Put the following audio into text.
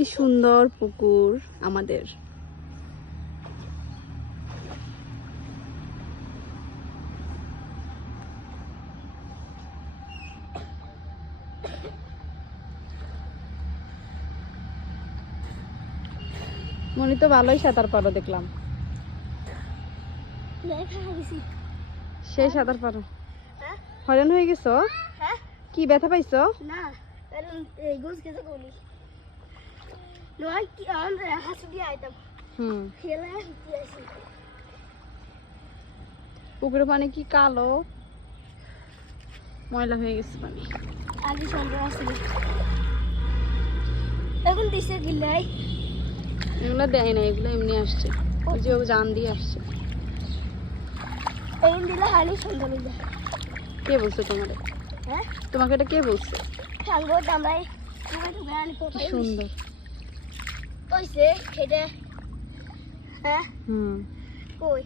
কি সুন্দর পুকুর আমাদের। মনি তো ভালোই সাঁতার পারো দেখলাম। সেই সাঁতার পারো। হয়রান হয়ে গেছো? কি ব্যথা পাইছো? না, কারণ এই গোস কেসে কোনি নয় কি আমরা হাসু দিয়ে আইতাম খেলা হিতে আসি। পুকুরের পানি কি কালো, ময়লা হয়ে গেছে পানি। আগে সুন্দর আসছিল, এখন দিছে গিলাই। এগুলো দেয় না, এগুলো এমনি আসছে, ওই যে ও জান দিয়ে আসছে। এখন দিলে হালি সুন্দর হইবে। কে বলছে তোমারে? হ্যাঁ, তোমাকে এটা কে বলছে? সাঙ্গ দামরাই তুমি তো গানি কি পড়াই সুন্দর। কইছে খেদে। হ্যাঁ হুম কই